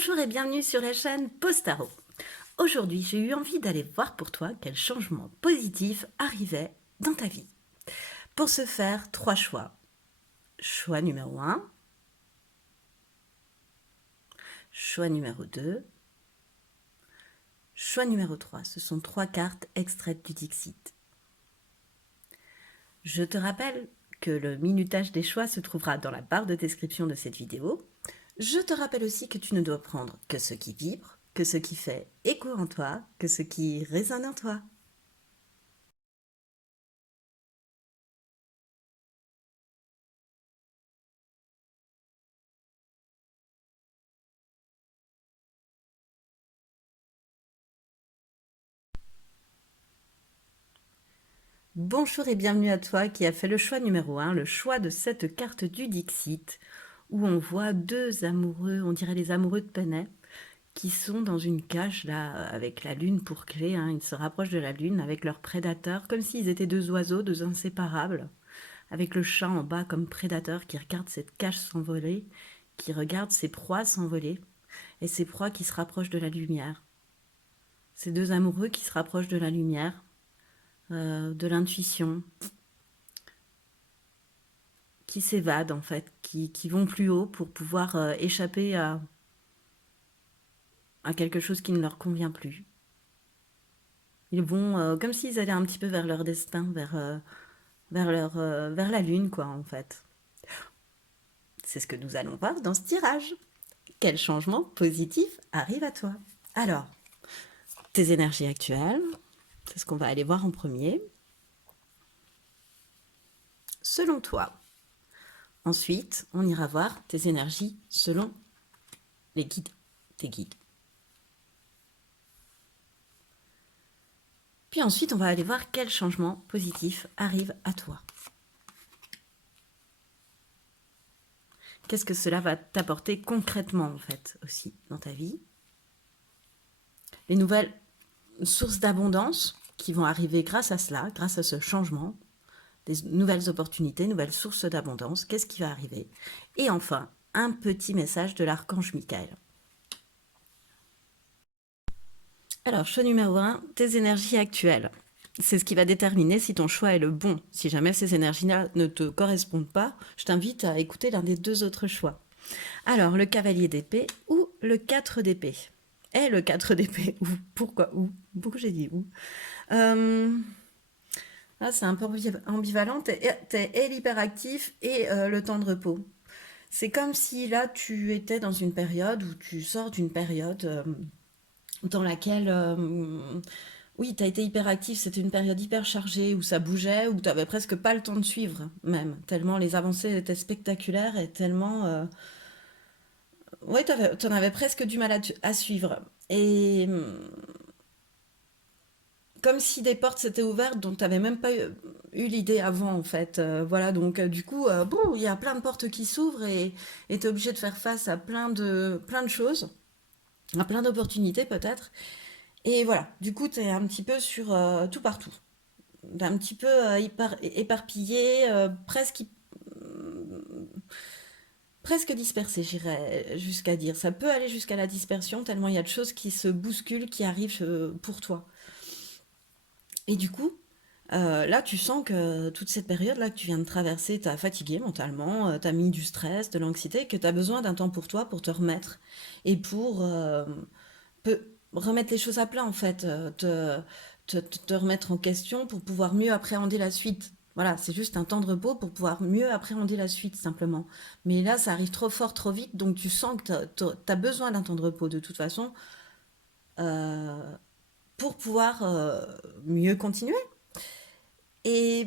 Bonjour et bienvenue sur la chaîne Postaro. Aujourd'hui, j'ai eu envie d'aller voir pour toi quel changement positif arrivait dans ta vie. Pour ce faire, 3 choix. Choix numéro 1, choix numéro 2, choix numéro 3. Ce sont 3 cartes extraites du Dixit. Je te rappelle que le minutage des choix se trouvera dans la barre de description de cette vidéo. Je te rappelle aussi que tu ne dois prendre que ce qui vibre, que ce qui fait écho en toi, que ce qui résonne en toi. Bonjour et bienvenue à toi qui a fait le choix numéro 1, le choix de cette carte du Dixit, où on voit deux amoureux, on dirait les amoureux de Penay, qui sont dans une cage là, avec la lune pour clé, hein. Ils se rapprochent de la lune avec leurs prédateurs, comme s'ils étaient deux oiseaux, deux inséparables, avec le chat en bas comme prédateur qui regarde cette cage s'envoler, qui regarde ses proies s'envoler, et ses proies qui se rapprochent de la lumière. Ces deux amoureux qui se rapprochent de la lumière, de l'intuition, qui s'évadent en fait, qui vont plus haut pour pouvoir échapper à quelque chose qui ne leur convient plus. Ils vont comme s'ils allaient un petit peu vers leur destin, vers la lune quoi en fait. C'est ce que nous allons voir dans ce tirage. Quel changement positif arrive à toi? Alors, tes énergies actuelles, c'est ce qu'on va aller voir en premier. Selon toi. Ensuite, on ira voir tes énergies selon les guides, tes guides. Puis ensuite, on va aller voir quel changement positif arrive à toi. Qu'est-ce que cela va t'apporter concrètement, en fait, aussi, dans ta vie? Les nouvelles sources d'abondance qui vont arriver grâce à cela, grâce à ce changement, des nouvelles opportunités, nouvelles sources d'abondance, qu'est-ce qui va arriver? Et enfin, un petit message de l'archange Michael. Alors, choix numéro 1, tes énergies actuelles. C'est ce qui va déterminer si ton choix est le bon. Si jamais ces énergies-là ne te correspondent pas, je t'invite à écouter l'un des deux autres choix. Alors, le cavalier d'épée ou le 4 d'épée. Et le 4 d'épée, ou pourquoi ou pourquoi j'ai dit ou Là, c'est un peu ambivalent. T'es l'hyperactif et le temps de repos. C'est comme si là, tu étais dans une période où tu sors d'une période dans laquelle oui, tu as été hyperactif, c'était une période hyper chargée où ça bougeait, où tu n'avais presque pas le temps de suivre, même, tellement les avancées étaient spectaculaires et tellement. Ouais, tu en avais presque du mal à suivre. Et comme si des portes s'étaient ouvertes dont tu n'avais même pas eu l'idée avant, en fait. Voilà, donc du coup, bon, il y a plein de portes qui s'ouvrent et tu es obligé de faire face à plein de choses, à plein d'opportunités peut-être. Et voilà, du coup, tu es un petit peu sur tout partout. Un petit peu éparpillé, presque dispersé, j'irais jusqu'à dire. Ça peut aller jusqu'à la dispersion, tellement il y a de choses qui se bousculent, qui arrivent pour toi. Et du coup, là, tu sens que toute cette période-là que tu viens de traverser, t'as fatigué mentalement, t'as mis du stress, de l'anxiété, que t'as besoin d'un temps pour toi, pour te remettre et pour remettre les choses à plat, en fait, te remettre en question pour pouvoir mieux appréhender la suite. Voilà, c'est juste un temps de repos pour pouvoir mieux appréhender la suite, simplement. Mais là, ça arrive trop fort, trop vite, donc tu sens que tu as besoin d'un temps de repos de toute façon euh, pour pouvoir mieux continuer. Et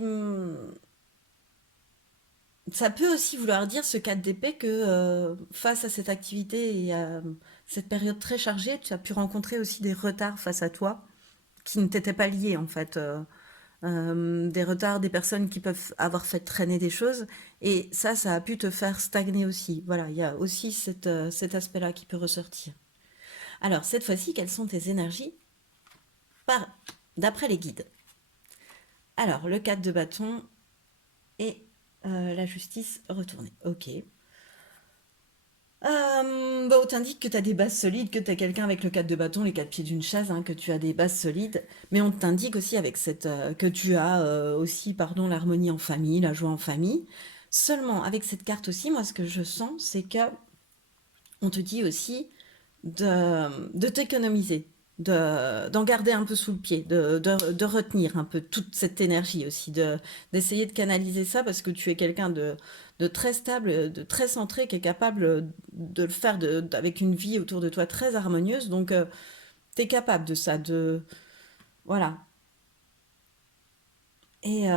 ça peut aussi vouloir dire, ce 4 d'épée, que face à cette activité et à cette période très chargée, tu as pu rencontrer aussi des retards face à toi qui ne t'étaient pas liés en fait. Des retards, des personnes qui peuvent avoir fait traîner des choses. Et ça a pu te faire stagner aussi. Voilà, il y a aussi cet aspect-là qui peut ressortir. Alors, cette fois-ci, quelles sont tes énergies par, d'après les guides? Alors, le 4 de bâton et la justice retournée. Ok. Bah, on t'indique que tu as des bases solides, que tu es quelqu'un avec le 4 de bâton, les 4 pieds d'une chaise, hein, que tu as des bases solides. Mais on t'indique aussi avec que tu as aussi, pardon, l'harmonie en famille, la joie en famille. Seulement, avec cette carte aussi, moi, ce que je sens, c'est que on te dit aussi de t'économiser, d'en garder un peu sous le pied, de retenir un peu toute cette énergie aussi, d'essayer de canaliser ça parce que tu es quelqu'un de très stable, de très centré, qui est capable de le faire avec une vie autour de toi très harmonieuse. Donc, tu es capable de ça, voilà. Et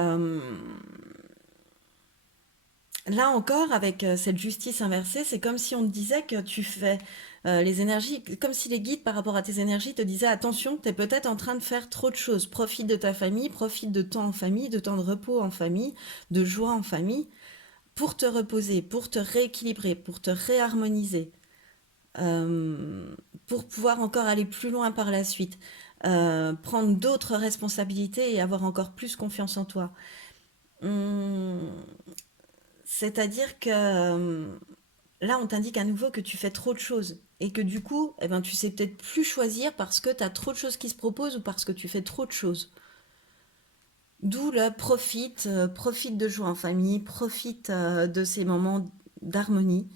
là encore, avec cette justice inversée, c'est comme si on te disait que tu fais les énergies, comme si les guides par rapport à tes énergies te disaient attention, tu es peut-être en train de faire trop de choses. Profite de ta famille, profite de temps en famille, de temps de repos en famille, de joie en famille, pour te reposer, pour te rééquilibrer, pour te réharmoniser, euh, pour pouvoir encore aller plus loin par la suite, prendre d'autres responsabilités et avoir encore plus confiance en toi. Hum, C'est-à-dire que là, on t'indique à nouveau que tu fais trop de choses et que du coup, eh ben, tu sais peut-être plus choisir parce que tu as trop de choses qui se proposent ou parce que tu fais trop de choses. D'où le profite, profite de jouer en famille, profite de ces moments d'harmonie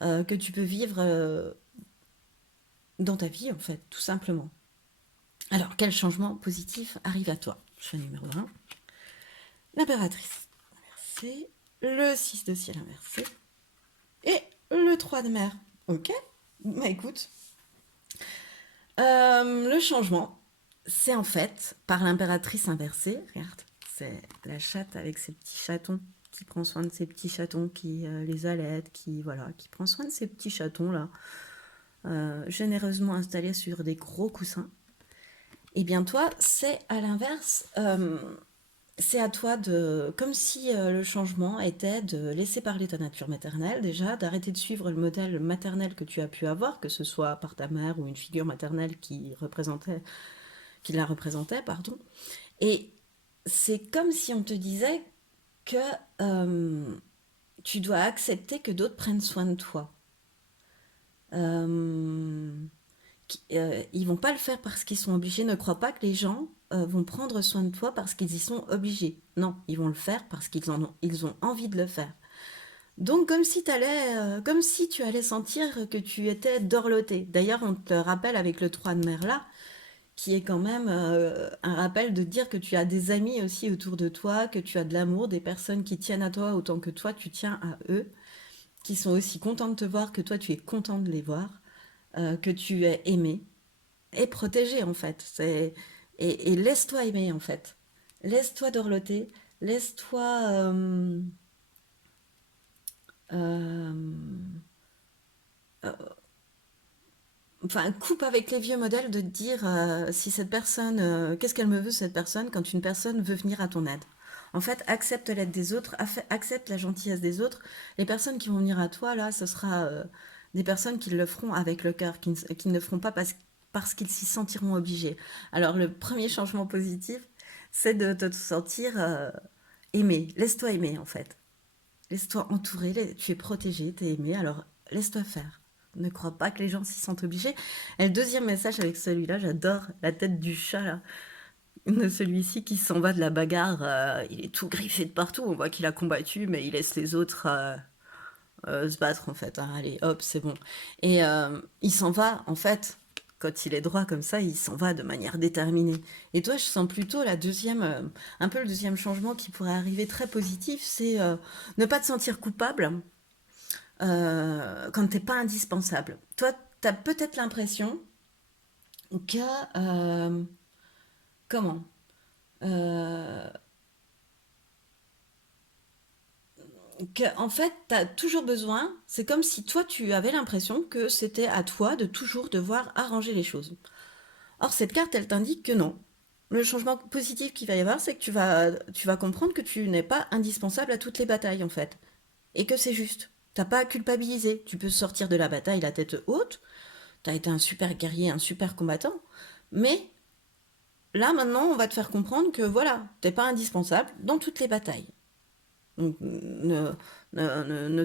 que tu peux vivre dans ta vie, en fait, tout simplement. Alors, quel changement positif arrive à toi? Choix numéro un, l'impératrice inversée, le 6 de ciel inversé et le 3 de mer. Ok, bah écoute, le changement, c'est en fait par l'impératrice inversée. Regarde, c'est la chatte avec ses petits chatons qui prend soin de ses petits chatons, qui les allaite, qui voilà, qui prend soin de ses petits chatons là, généreusement installés sur des gros coussins. Et bien toi, c'est à l'inverse. C'est à toi de, comme si le changement était de laisser parler ta nature maternelle déjà, d'arrêter de suivre le modèle maternel que tu as pu avoir, que ce soit par ta mère ou une figure maternelle qui la représentait, pardon. Et c'est comme si on te disait que euh, tu dois accepter que d'autres prennent soin de toi. Euh, Ils vont pas le faire parce qu'ils sont obligés. Ne crois pas que les gens vont prendre soin de toi parce qu'ils y sont obligés. Non, ils vont le faire parce ils ont envie de le faire. Donc comme si tu allais sentir que tu étais dorloté. D'ailleurs, on te le rappelle avec le 3 de mer là, qui est quand même un rappel de dire que tu as des amis aussi autour de toi, que tu as de l'amour, des personnes qui tiennent à toi autant que toi tu tiens à eux, qui sont aussi contents de te voir que toi tu es content de les voir, que tu es aimé et protégé en fait. Et laisse-toi aimer en fait. Laisse-toi dorloter, laisse-toi euh, enfin, coupe avec les vieux modèles de te dire si cette personne, qu'est-ce qu'elle me veut cette personne quand une personne veut venir à ton aide. En fait, accepte l'aide des autres, accepte la gentillesse des autres. Les personnes qui vont venir à toi, là, ce sera des personnes qui le feront avec le cœur, qui ne le feront pas parce qu'ils s'y sentiront obligés. Alors, le premier changement positif, c'est de te sentir aimé. Laisse-toi aimer, en fait. Laisse-toi entourer, tu es protégé, tu es aimé, alors laisse-toi faire. Ne crois pas que les gens s'y sentent obligés. Et le deuxième message avec celui-là, j'adore la tête du chat, là. De celui-ci qui s'en va de la bagarre, il est tout griffé de partout, on voit qu'il a combattu, mais il laisse les autres se battre en fait. Hein. Allez, hop, c'est bon. Et il s'en va, en fait, quand il est droit comme ça, il s'en va de manière déterminée. Et toi, je sens plutôt un peu le deuxième changement qui pourrait arriver très positif, c'est ne pas te sentir coupable quand t'es pas indispensable. Toi, t'as peut-être l'impression que comment Euh, que en fait, t'as toujours besoin. C'est comme si toi, tu avais l'impression que c'était à toi de toujours devoir arranger les choses. Or, cette carte, elle t'indique que non. Le changement positif qu'il va y avoir, c'est que tu vas comprendre que tu n'es pas indispensable à toutes les batailles, en fait. Et que c'est juste. T'as pas à culpabiliser. Tu peux sortir de la bataille la tête haute. T'as été un super guerrier, un super combattant. Mais là, maintenant, on va te faire comprendre que voilà, t'es pas indispensable dans toutes les batailles. Donc, ne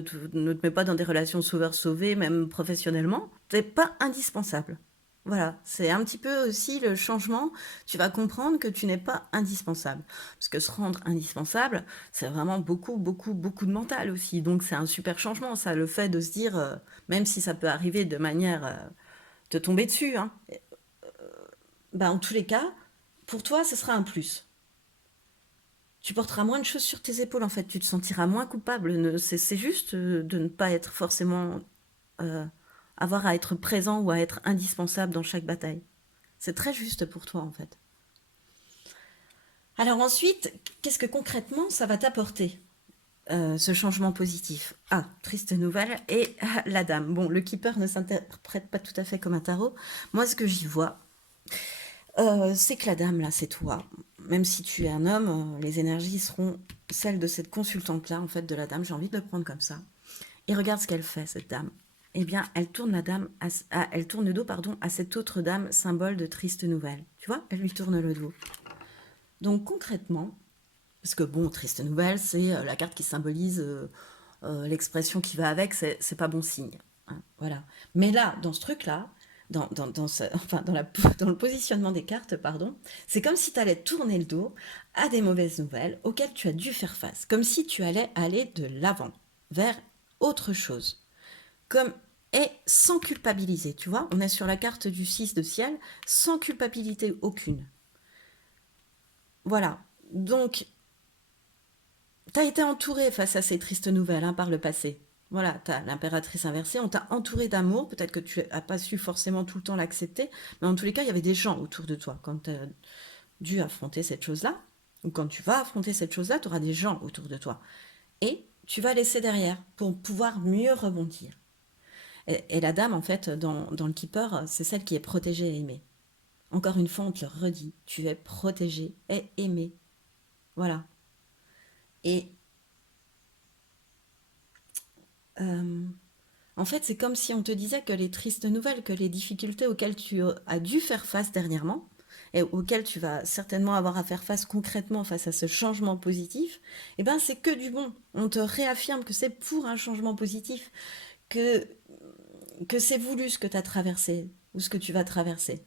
te mets pas dans des relations sauveur-sauvé, même professionnellement. T'es pas indispensable. Voilà, c'est un petit peu aussi le changement. Tu vas comprendre que tu n'es pas indispensable. Parce que se rendre indispensable, c'est vraiment beaucoup, beaucoup, beaucoup de mental aussi. Donc c'est un super changement, ça, le fait de se dire, même si ça peut arriver de manière te tomber dessus, hein, bah, en tous les cas, pour toi, ce sera un plus. Tu porteras moins de choses sur tes épaules, en fait. Tu te sentiras moins coupable. C'est juste de ne pas être forcément... euh, avoir à être présent ou à être indispensable dans chaque bataille. C'est très juste pour toi, en fait. Alors ensuite, qu'est-ce que concrètement ça va t'apporter, ce changement positif? Ah, triste nouvelle. Et la dame. Bon, le keeper ne s'interprète pas tout à fait comme un tarot. Moi, ce que j'y vois, c'est que la dame, là, c'est toi. Même si tu es un homme, les énergies seront celles de cette consultante-là, en fait, de la dame. J'ai envie de le prendre comme ça. Et regarde ce qu'elle fait, cette dame. Eh bien, elle tourne la dame, elle tourne le dos, pardon, à cette autre dame, symbole de triste nouvelle. Tu vois, elle lui tourne le dos. Donc concrètement, parce que bon, triste nouvelle, c'est la carte qui symbolise l'expression qui va avec, c'est pas bon signe, hein, voilà. Mais là, dans ce truc-là, enfin, dans le positionnement des cartes, pardon, c'est comme si tu allais tourner le dos à des mauvaises nouvelles auxquelles tu as dû faire face, comme si tu allais aller de l'avant, vers autre chose, comme et sans culpabiliser, tu vois, on est sur la carte du 6 de ciel, sans culpabilité aucune. Voilà, donc tu as été entouré face à ces tristes nouvelles, hein, par le passé. Voilà, tu as l'impératrice inversée, on t'a entouré d'amour, peut-être que tu n'as pas su forcément tout le temps l'accepter, mais en tous les cas, il y avait des gens autour de toi quand tu as dû affronter cette chose-là, ou quand tu vas affronter cette chose-là, tu auras des gens autour de toi. Et tu vas laisser derrière pour pouvoir mieux rebondir. Et la dame, en fait, dans le keeper, c'est celle qui est protégée et aimée. Encore une fois, on te le redit, tu es protégée et aimée. Voilà. Et euh, en fait, c'est comme si on te disait que les tristes nouvelles, que les difficultés auxquelles tu as dû faire face dernièrement, et auxquelles tu vas certainement avoir à faire face concrètement face à ce changement positif, eh ben c'est que du bon. On te réaffirme que c'est pour un changement positif, que, que c'est voulu ce que tu as traversé ou ce que tu vas traverser.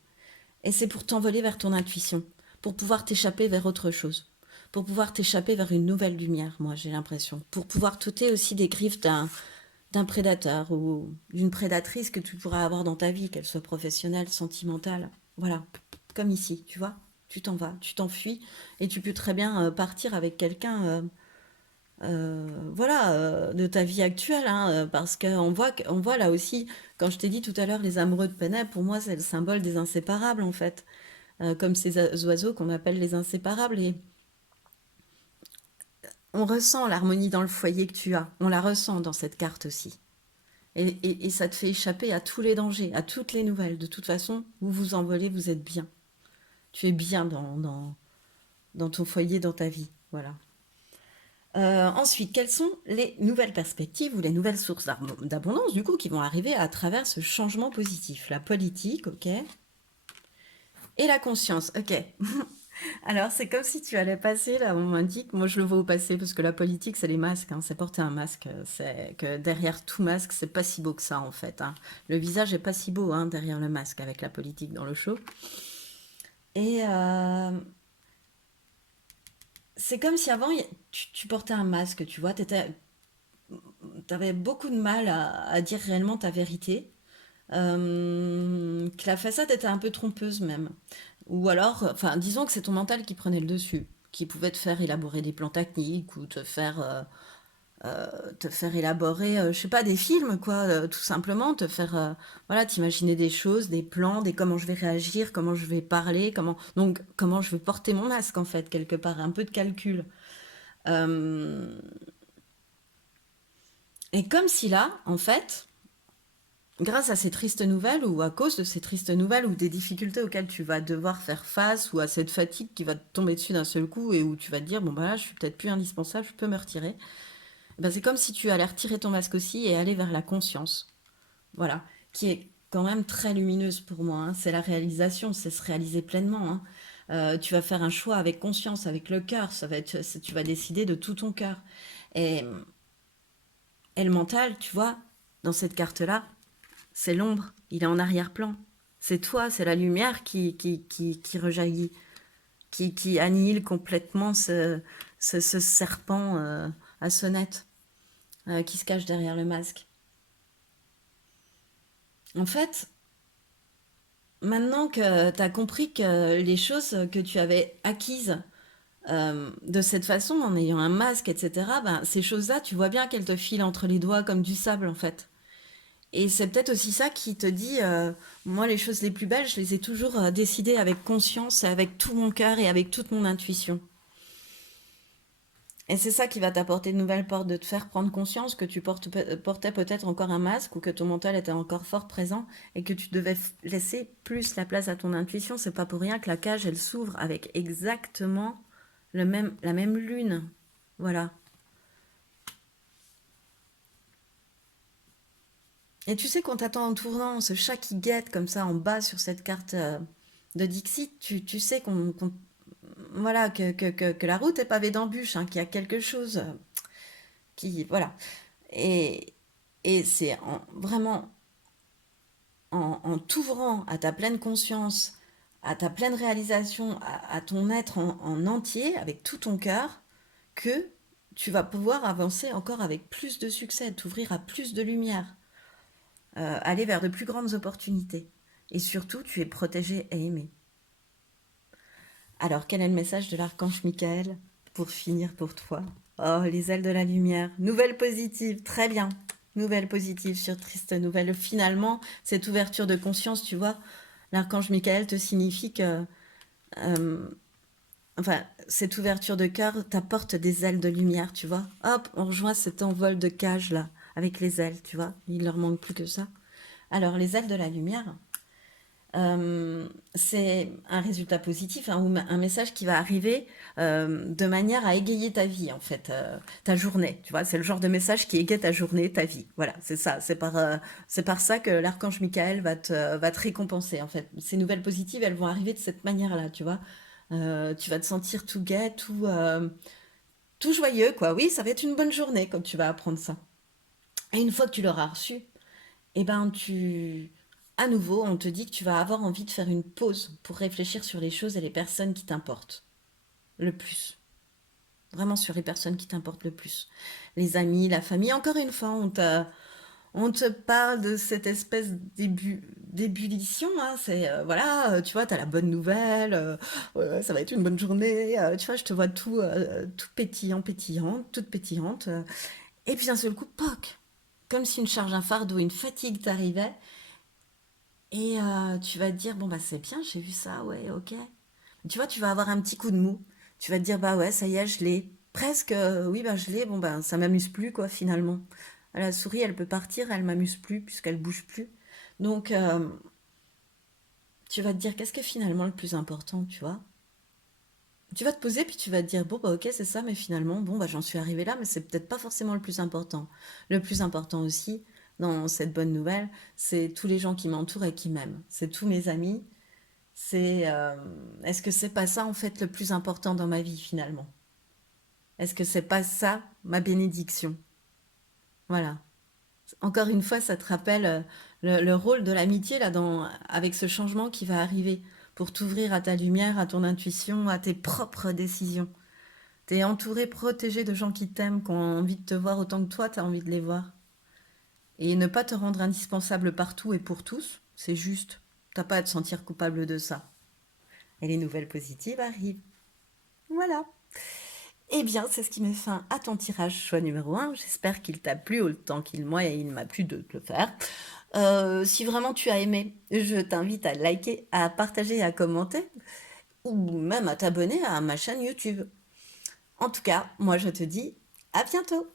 Et c'est pour t'envoler vers ton intuition, pour pouvoir t'échapper vers autre chose, pour pouvoir t'échapper vers une nouvelle lumière, moi j'ai l'impression, pour pouvoir t'ôter aussi des griffes d'un prédateur ou d'une prédatrice que tu pourras avoir dans ta vie, qu'elle soit professionnelle, sentimentale. Voilà, comme ici, tu vois. Tu t'en vas, tu t'enfuis et tu peux très bien partir avec quelqu'un, voilà, de ta vie actuelle, hein, parce on voit là aussi, quand je t'ai dit tout à l'heure, les amoureux de Penay, pour moi, c'est le symbole des inséparables, en fait. Comme ces oiseaux qu'on appelle les inséparables. Et on ressent l'harmonie dans le foyer que tu as. On la ressent dans cette carte aussi. Et ça te fait échapper à tous les dangers, à toutes les nouvelles. De toute façon, vous vous envolez, vous êtes bien. Tu es bien dans ton foyer, dans ta vie. Voilà. Ensuite, quelles sont les nouvelles perspectives ou les nouvelles sources d'abondance, du coup, qui vont arriver à travers ce changement positif? La politique, ok. Et la conscience, ok. Alors, c'est comme si tu allais passer, là, on m'indique, moi je le vois au passé, parce que la politique, c'est les masques, hein, c'est porter un masque, c'est que derrière tout masque, c'est pas si beau que ça, en fait, hein. Le visage est pas si beau, hein, derrière le masque, avec la politique dans le show. Et c'est comme si avant, tu portais un masque, tu vois, t'avais beaucoup de mal à dire réellement ta vérité, que la façade était un peu trompeuse même. Ou alors, enfin, disons que c'est ton mental qui prenait le dessus, qui pouvait te faire élaborer des plans techniques ou te faire élaborer, je sais pas, des films, quoi, tout simplement, te faire, voilà, t'imaginer des choses, des plans, des comment je vais réagir, comment je vais parler, donc, comment je vais porter mon masque, en fait, quelque part, un peu de calcul. Euh, et comme si là, en fait, grâce à ces tristes nouvelles ou à cause de ces tristes nouvelles ou des difficultés auxquelles tu vas devoir faire face ou à cette fatigue qui va te tomber dessus d'un seul coup et où tu vas te dire, bon, bah là, je suis peut-être plus indispensable, je peux me retirer. Ben, c'est comme si tu allais retirer ton masque aussi et aller vers la conscience. Voilà. Qui est quand même très lumineuse pour moi, hein. C'est la réalisation, c'est se réaliser pleinement, hein. Tu vas faire un choix avec conscience, avec le cœur. Tu vas décider de tout ton cœur. Et, et le mental, tu vois, dans cette carte-là, c'est l'ombre, il est en arrière-plan. C'est toi, c'est la lumière qui rejaillit, qui annihile complètement ce serpent à sonnette qui se cache derrière le masque. En fait, maintenant que tu as compris que les choses que tu avais acquises de cette façon, en ayant un masque, etc., ben, ces choses-là, tu vois bien qu'elles te filent entre les doigts comme du sable, en fait. Et c'est peut-être aussi ça qui te dit, moi, les choses les plus belles, je les ai toujours décidées avec conscience, avec tout mon cœur et avec toute mon intuition. Et c'est ça qui va t'apporter de nouvelles portes, de te faire prendre conscience que tu portais peut-être encore un masque ou que ton mental était encore fort présent et que tu devais laisser plus la place à ton intuition. C'est pas pour rien que la cage, elle s'ouvre avec exactement la même lune. Voilà. Et tu sais, quand t'attends en tournant, ce chat qui guette comme ça en bas sur cette carte de Dixit, tu sais voilà, que la route est pavée d'embûches, hein, qu'il y a quelque chose qui. Voilà. Et, et c'est vraiment en t'ouvrant à ta pleine conscience, à ta pleine réalisation, à ton être en entier, avec tout ton cœur, que tu vas pouvoir avancer encore avec plus de succès, t'ouvrir à plus de lumière, aller vers de plus grandes opportunités. Et surtout, tu es protégé et aimé. Alors, quel est le message de l'archange Michael pour finir pour toi? Oh, les ailes de la lumière. Nouvelle positive, très bien. Nouvelle positive sur triste nouvelle. Finalement, cette ouverture de conscience, tu vois, l'archange Michael te signifie que, euh, enfin, cette ouverture de cœur t'apporte des ailes de lumière, tu vois. Hop, on rejoint cet envol de cage là, avec les ailes, tu vois. Il leur manque plus que ça. Alors, les ailes de la lumière, c'est un résultat positif, hein, ou un message qui va arriver de manière à égayer ta vie, en fait, ta journée. Tu vois, c'est le genre de message qui égaye ta journée, ta vie. Voilà, c'est ça. C'est par ça que l'archange Michael va te récompenser, en fait. Ces nouvelles positives, elles vont arriver de cette manière-là, tu vois. Tu vas te sentir tout gai, tout joyeux, quoi. Oui, ça va être une bonne journée quand tu vas apprendre ça. Et une fois que tu l'auras reçu, eh ben à nouveau, on te dit que tu vas avoir envie de faire une pause pour réfléchir sur les choses et les personnes qui t'importent le plus. Vraiment sur les personnes qui t'importent le plus. Les amis, la famille. Encore une fois, on te parle de cette espèce d'ébullition. Hein. C'est, voilà, tu vois, t'as la bonne nouvelle. Ouais, ça va être une bonne journée. Tu vois, je te vois tout pétillant, pétillante, toute pétillante. Et puis d'un seul coup, poc! Comme si une charge, un fardeau, une fatigue t'arrivait. Et tu vas te dire, bon, bah c'est bien, j'ai vu ça, ouais, ok. Tu vois, tu vas avoir un petit coup de mou. Tu vas te dire, bah ouais, ça y est, je l'ai. Presque, oui, bah je l'ai, bon, bah ça m'amuse plus, quoi, finalement. La souris, elle peut partir, elle m'amuse plus, puisqu'elle bouge plus. Donc, tu vas te dire, qu'est-ce que finalement le plus important, tu vois? Tu vas te poser, puis tu vas te dire, bon, bah ok, c'est ça, mais finalement, bon, bah j'en suis arrivé là, mais c'est peut-être pas forcément le plus important. Le plus important aussi, dans cette bonne nouvelle, c'est tous les gens qui m'entourent et qui m'aiment. C'est tous mes amis. Est-ce que c'est pas ça en fait le plus important dans ma vie finalement? Est-ce que c'est pas ça ma bénédiction? Voilà. Encore une fois, ça te rappelle le rôle de l'amitié là avec ce changement qui va arriver pour t'ouvrir à ta lumière, à ton intuition, à tes propres décisions. T'es entouré, protégé de gens qui t'aiment, qui ont envie de te voir autant que toi, t'as envie de les voir. Et ne pas te rendre indispensable partout et pour tous, c'est juste. T'as pas à te sentir coupable de ça. Et les nouvelles positives arrivent. Voilà. Eh bien, c'est ce qui met fin à ton tirage choix numéro un. J'espère qu'il t'a plu autant qu'il moi et il m'a plu de te le faire. Si vraiment tu as aimé, je t'invite à liker, à partager et à commenter, ou même à t'abonner à ma chaîne YouTube. En tout cas, moi je te dis à bientôt.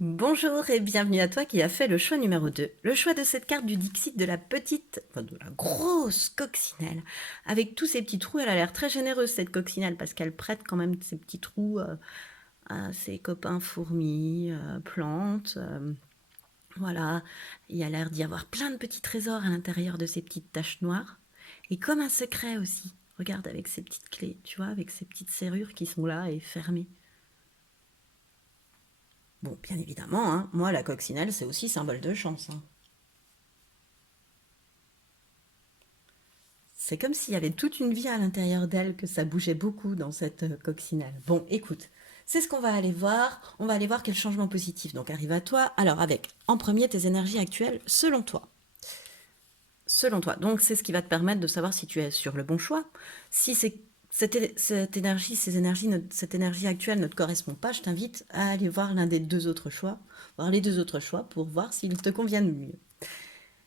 Bonjour et bienvenue à toi qui as fait le choix numéro 2. Le choix de cette carte du Dixit de la petite, enfin de la grosse coccinelle. Avec tous ces petits trous, elle a l'air très généreuse cette coccinelle parce qu'elle prête quand même ces petits trous à ses copains fourmis, plantes. Voilà, il y a l'air d'y avoir plein de petits trésors à l'intérieur de ces petites taches noires. Et comme un secret aussi. Regarde avec ces petites clés, tu vois, avec ces petites serrures qui sont là et fermées. Bon, bien évidemment, hein, moi, la coccinelle, c'est aussi symbole de chance, hein. C'est comme s'il y avait toute une vie à l'intérieur d'elle, que ça bougeait beaucoup dans cette coccinelle. Bon, écoute, c'est ce qu'on va aller voir. On va aller voir quel changement positif donc arrive à toi. Alors, avec en premier tes énergies actuelles, selon toi. Selon toi. Donc, c'est ce qui va te permettre de savoir si tu es sur le bon choix. Si c'est cette énergie, cette énergie actuelle ne te correspond pas, je t'invite à aller voir l'un des deux autres choix, voir les deux autres choix pour voir s'ils te conviennent mieux.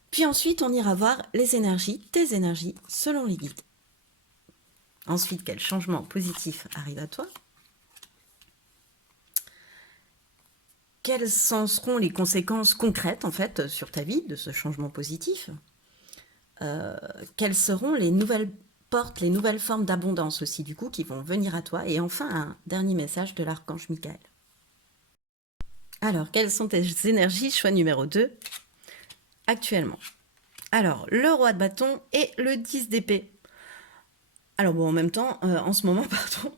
Puis ensuite, on ira voir les énergies, tes énergies, selon les guides. Ensuite, quel changement positif arrive à toi? Quelles seront les conséquences concrètes, en fait, sur ta vie de ce changement positif? Quelles seront les nouvelles portes, les nouvelles formes d'abondance aussi, du coup, qui vont venir à toi? Et enfin, un dernier message de l'archange Michael. Alors, quelles sont tes énergies? Choix numéro 2, actuellement. Alors, le roi de bâton et le 10 d'épée. Alors bon, en même temps, en ce moment, pardon,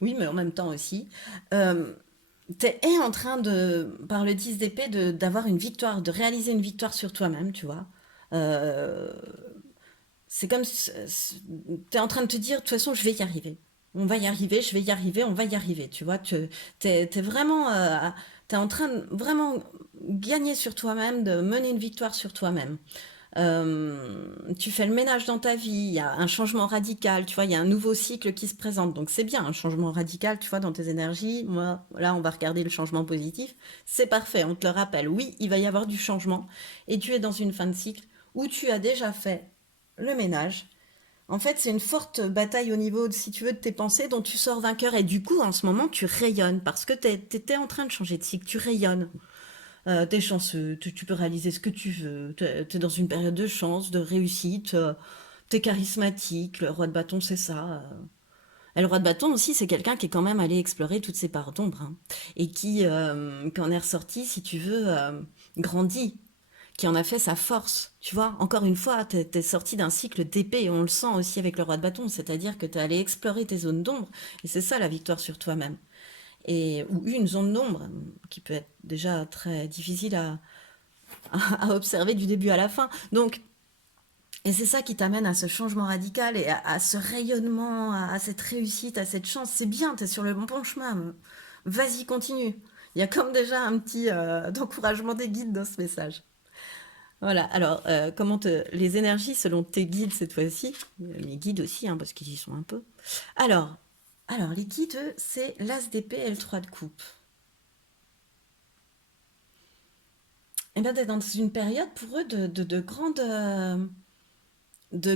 oui, mais en même temps aussi, tu es en train de, par le 10 d'épée, d'avoir une victoire, de réaliser une victoire sur toi-même, tu vois. Euh, c'est comme, tu es en train de te dire, de toute façon, je vais y arriver. On va y arriver, je vais y arriver, on va y arriver, tu vois. Tu es, vraiment, t'es en train de vraiment gagner sur toi-même, de mener une victoire sur toi-même. Tu fais le ménage dans ta vie, il y a un changement radical, tu vois, il y a un nouveau cycle qui se présente. Donc c'est bien, un changement radical, tu vois, dans tes énergies. Moi, là, on va regarder le changement positif. C'est parfait, on te le rappelle. Oui, il va y avoir du changement. Et tu es dans une fin de cycle où tu as déjà fait le ménage. En fait, c'est une forte bataille au niveau, si tu veux, de tes pensées dont tu sors vainqueur. Et du coup, en ce moment, tu rayonnes parce que tu étais en train de changer de cycle. Tu rayonnes. T'es chanceux, tu peux réaliser ce que tu veux, t'es dans une période de chance, de réussite, t'es charismatique, le roi de bâton c'est ça. Et le roi de bâton aussi c'est quelqu'un qui est quand même allé explorer toutes ses parts d'ombre, hein, et qui en est ressorti, si tu veux, grandi, qui en a fait sa force. Tu vois, encore une fois, t'es sorti d'un cycle d'épée et on le sent aussi avec le roi de bâton, c'est-à-dire que t'es allé explorer tes zones d'ombre et c'est ça la victoire sur toi-même. Ou une zone d'ombre qui peut être déjà très difficile à observer du début à la fin. Donc, et c'est ça qui t'amène à ce changement radical et à ce rayonnement, à cette réussite, à cette chance. C'est bien, t'es sur le bon chemin. Vas-y, continue. Il y a comme déjà un petit encouragement des guides dans ce message. Voilà, alors les énergies selon tes guides cette fois-ci, mes guides aussi, hein, parce qu'ils y sont un peu. Alors, les guides, c'est l'As d'épée et le 3 de coupe. Et bien, t'es dans une période pour eux de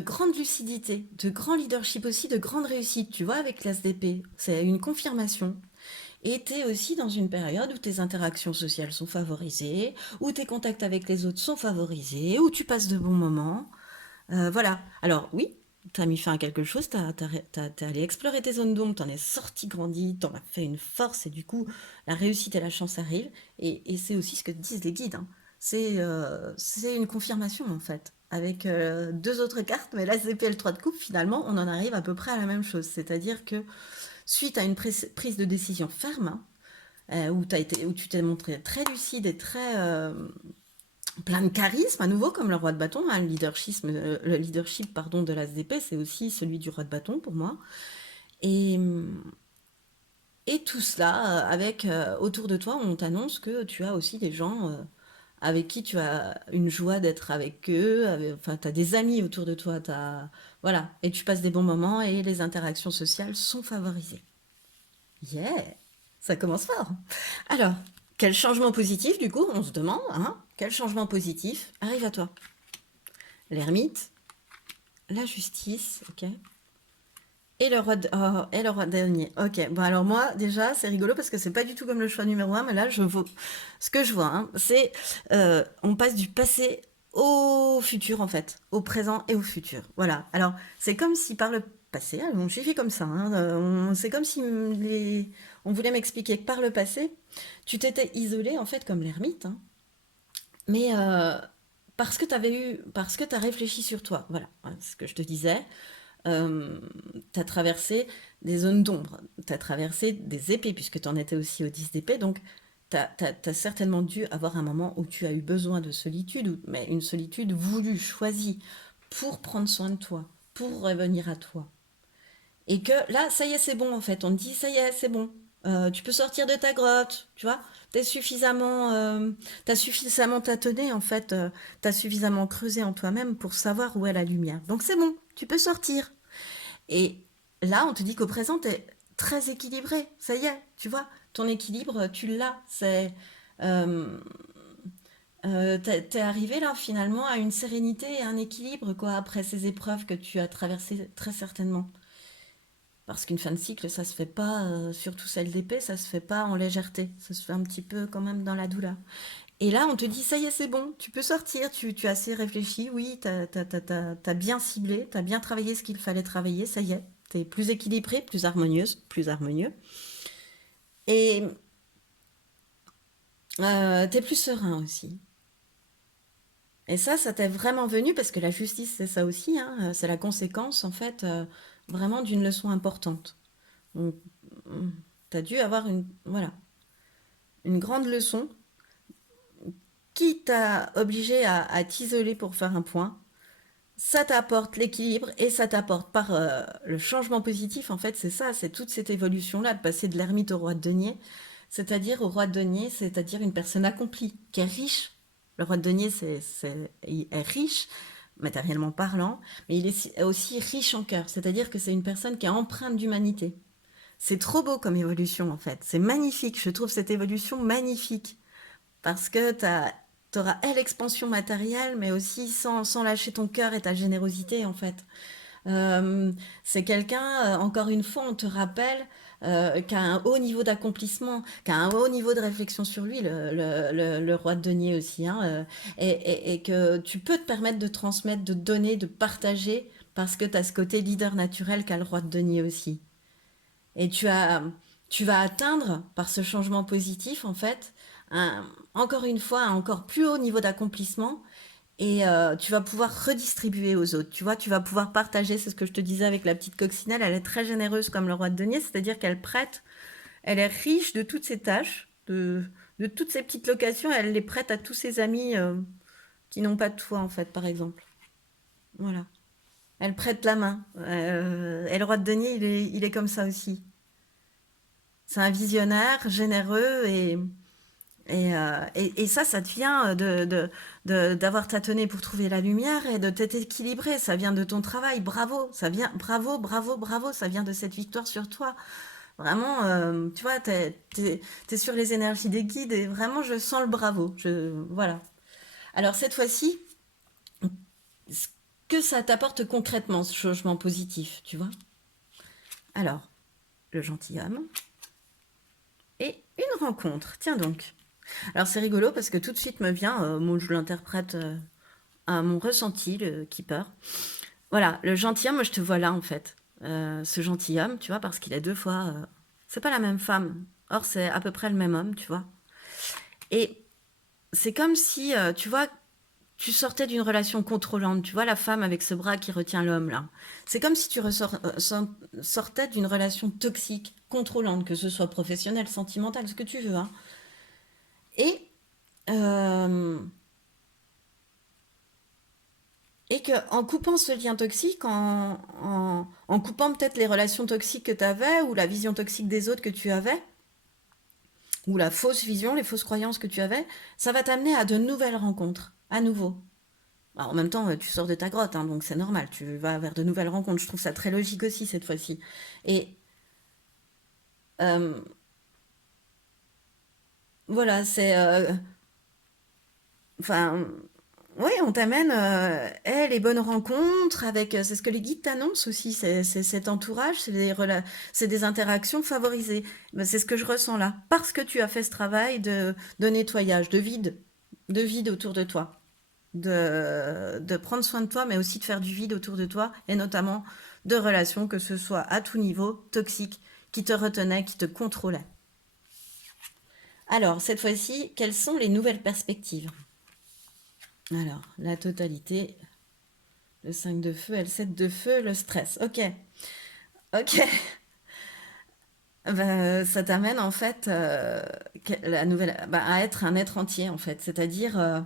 grande lucidité, de grand leadership aussi, de grande réussite, tu vois, avec l'ASDP. C'est une confirmation. Et tu es aussi dans une période où tes interactions sociales sont favorisées, où tes contacts avec les autres sont favorisés, où tu passes de bons moments. Voilà. Alors oui, tu as mis fin à quelque chose, t'es allé explorer tes zones d'ombre, t'en es sorti grandi, t'en as fait une force, et du coup, la réussite et la chance arrivent. Et c'est aussi ce que disent les guides, hein. C'est une confirmation en fait. Avec deux autres cartes, mais là, CP et le 3 de coupe, finalement, on en arrive à peu près à la même chose. C'est-à-dire que suite à une prise de décision ferme, hein, où tu t'es montré très lucide et très plein de charisme à nouveau, comme le roi de bâton, hein, le leadership pardon, de l'ASDP, c'est aussi celui du roi de bâton pour moi. Et, et tout cela avec autour de toi, on t'annonce que tu as aussi des gens avec qui tu as une joie d'être avec eux, enfin, tu as des amis autour de toi, voilà, et tu passes des bons moments et les interactions sociales sont favorisées. Yeah, ça commence fort. Alors, quel changement positif, du coup, on se demande, hein, quel changement positif arrive à toi? L'ermite, la justice, ok. Et le roi et le roi dernier. Ok, bon alors moi déjà c'est rigolo parce que c'est pas du tout comme le choix numéro un, mais là ce que je vois, hein, c'est on passe du passé au futur en fait, au présent et au futur. Voilà. Alors c'est comme si par le passé, on suffit comme ça, hein, c'est comme si on voulait m'expliquer que par le passé, tu t'étais isolé en fait comme l'ermite, hein, mais parce que parce que tu as réfléchi sur toi. Voilà, hein, ce que je te disais. Tu as traversé des zones d'ombre, tu as traversé des épées, puisque tu en étais aussi au 10 d'épée, donc tu as certainement dû avoir un moment où tu as eu besoin de solitude, mais une solitude voulue, choisie, pour prendre soin de toi, pour revenir à toi. Et que là, ça y est, c'est bon en fait. On te dit, ça y est, c'est bon. Tu peux sortir de ta grotte, tu vois. T'as suffisamment tâtonné en fait. T'as suffisamment creusé en toi-même pour savoir où est la lumière. Donc c'est bon, tu peux sortir. Et là, on te dit qu'au présent, t'es très équilibré. Ça y est, tu vois. Ton équilibre, tu l'as. Euh, t'es arrivé là finalement à une sérénité et un équilibre quoi après ces épreuves que tu as traversées très certainement. Parce qu'une fin de cycle, ça se fait pas, surtout celle d'épée, ça se fait pas en légèreté. Ça se fait un petit peu quand même dans la douleur. Et là, on te dit, ça y est, c'est bon, tu peux sortir, tu as assez réfléchi, oui, t'as bien ciblé, t'as bien travaillé ce qu'il fallait travailler, ça y est. T'es plus équilibré, plus harmonieuse, plus harmonieux. Et t'es plus serein aussi. Et ça t'est vraiment venu parce que la justice, c'est ça aussi, hein, c'est la conséquence, en fait, vraiment d'une leçon importante. Donc, t'as dû avoir voilà, une grande leçon qui t'a obligé à t'isoler pour faire un point. Ça t'apporte l'équilibre et ça t'apporte par le changement positif. En fait, c'est ça, c'est toute cette évolution-là, de passer de l'ermite au roi de denier, c'est-à-dire au roi de denier, c'est-à-dire une personne accomplie, qui est riche. Le roi de denier, il est riche, matériellement parlant, mais il est aussi riche en cœur, c'est-à-dire que c'est une personne qui est empreinte d'humanité. C'est trop beau comme évolution, en fait. C'est magnifique, je trouve cette évolution magnifique. Parce que tu auras l'expansion matérielle, mais aussi sans lâcher ton cœur et ta générosité, en fait. C'est quelqu'un, encore une fois, on te rappelle qui a un haut niveau d'accomplissement, qui a un haut niveau de réflexion sur lui, le roi de denier aussi, hein, et que tu peux te permettre de transmettre, de donner, de partager, parce que tu as ce côté leader naturel qu'a le roi de denier aussi. Et tu vas atteindre, par ce changement positif, en fait, encore une fois, un encore plus haut niveau d'accomplissement. Et tu vas pouvoir redistribuer aux autres. Tu vois, tu vas pouvoir partager. C'est ce que je te disais avec la petite coccinelle. Elle est très généreuse comme le roi de denier, c'est-à-dire qu'elle prête, elle est riche de toutes ses tâches, de toutes ses petites locations. Elle les prête à tous ses amis qui n'ont pas de toit, en fait, par exemple. Voilà. Elle prête la main. Et le roi de denier, il est comme ça aussi. C'est un visionnaire, généreux et ça te vient d'avoir tâtonné pour trouver la lumière et de t'être équilibré. Ça vient de ton travail. Bravo. Ça vient, bravo, bravo, bravo. Ça vient de cette victoire sur toi. Vraiment, tu vois, t'es sur les énergies des guides et vraiment, je sens le bravo. Voilà. Alors, cette fois-ci, ce que ça t'apporte concrètement, ce changement positif, tu vois? Alors, le gentilhomme et une rencontre. Tiens donc. Alors c'est rigolo parce que tout de suite me vient, moi je l'interprète à mon ressenti, le keeper. Voilà, le gentilhomme, moi je te vois là en fait. Ce gentilhomme, tu vois, parce qu'il a deux fois. C'est pas la même femme. Or c'est à peu près le même homme, tu vois. Et c'est comme si, tu vois, tu sortais d'une relation contrôlante. Tu vois la femme avec ce bras qui retient l'homme là. C'est comme si tu sortais d'une relation toxique, contrôlante, que ce soit professionnelle, sentimentale, ce que tu veux. Hein. Et euh, Et que en coupant ce lien toxique, en coupant peut-être les relations toxiques que tu avais, ou la vision toxique des autres que tu avais, ou la fausse vision, les fausses croyances que tu avais, ça va t'amener à de nouvelles rencontres, à nouveau. Alors, en même temps, tu sors de ta grotte, hein, donc c'est normal, tu vas vers de nouvelles rencontres. Je trouve ça très logique aussi cette fois-ci. Et euh, voilà, enfin, oui, on t'amène les bonnes rencontres avec. C'est ce que les guides t'annoncent aussi. C'est cet entourage, c'est des interactions favorisées. Ben, c'est ce que je ressens là. Parce que tu as fait ce travail de nettoyage, de vide autour de toi. De prendre soin de toi, mais aussi de faire du vide autour de toi, et notamment de relations, que ce soit à tout niveau, toxiques, qui te retenaient, qui te contrôlaient. Alors, cette fois-ci, quelles sont les nouvelles perspectives? Alors, la totalité, le 5 de feu, le 7 de feu, le stress. Ok, ok. Bah, ça t'amène en fait la nouvelle, bah, à être un être entier en fait, c'est-à-dire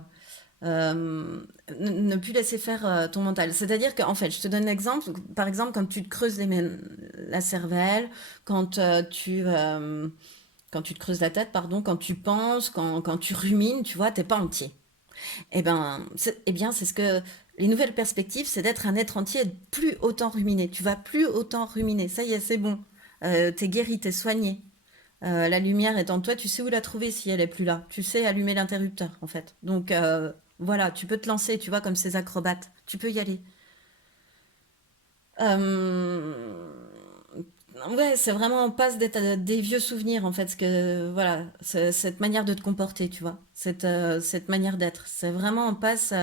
ne plus laisser faire ton mental. C'est-à-dire qu'en fait, je te donne l'exemple, par exemple, quand tu te creuses la cervelle, quand quand tu te creuses la tête, pardon, quand tu penses, quand tu rumines, tu vois, t'es pas entier. Eh bien, c'est ce que les nouvelles perspectives, c'est d'être un être entier, et de plus autant ruminer. Tu vas plus autant ruminer. Ça y est, c'est bon. T'es guéri, t'es soigné. La lumière est en toi, tu sais où la trouver si elle est plus là. Tu sais allumer l'interrupteur, en fait. Donc voilà, tu peux te lancer, tu vois, comme ces acrobates. Tu peux y aller. Euh, Ouais, c'est vraiment, on passe des vieux souvenirs, en fait, ce que, voilà, cette manière de te comporter, tu vois, cette manière d'être. C'est vraiment, on passe,